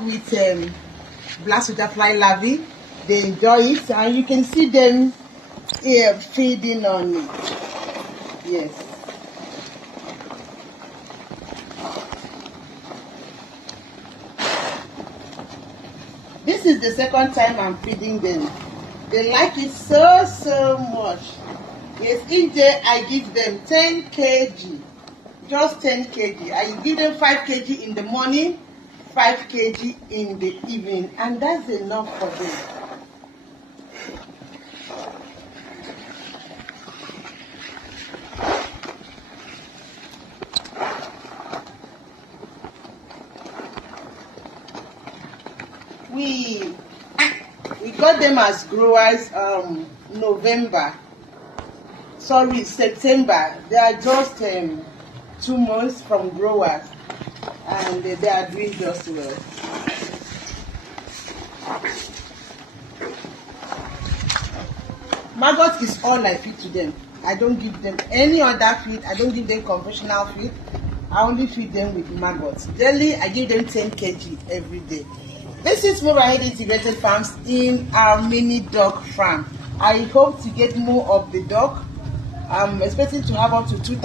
with black butterfly larvae. They enjoy it, and you can see them feeding on it. Yes. This is the second time I'm feeding them. They like it so much. Yes, each day I give them 10 kg. Just 10 kg. I give them 5 kg in the morning, 5 kg in the evening, and that's enough for them. We got them as growers September. They are just 2 months from growers, and they are doing just well. Maggot is all I feed to them. I don't give them any other feed. I don't give them conventional feed. I only feed them with maggots. Daily, I give them 10 kg every day. This is Mobile Integrated Farms in our mini dog farm. I hope to get more of the dog. I'm expecting to have up to 2,000.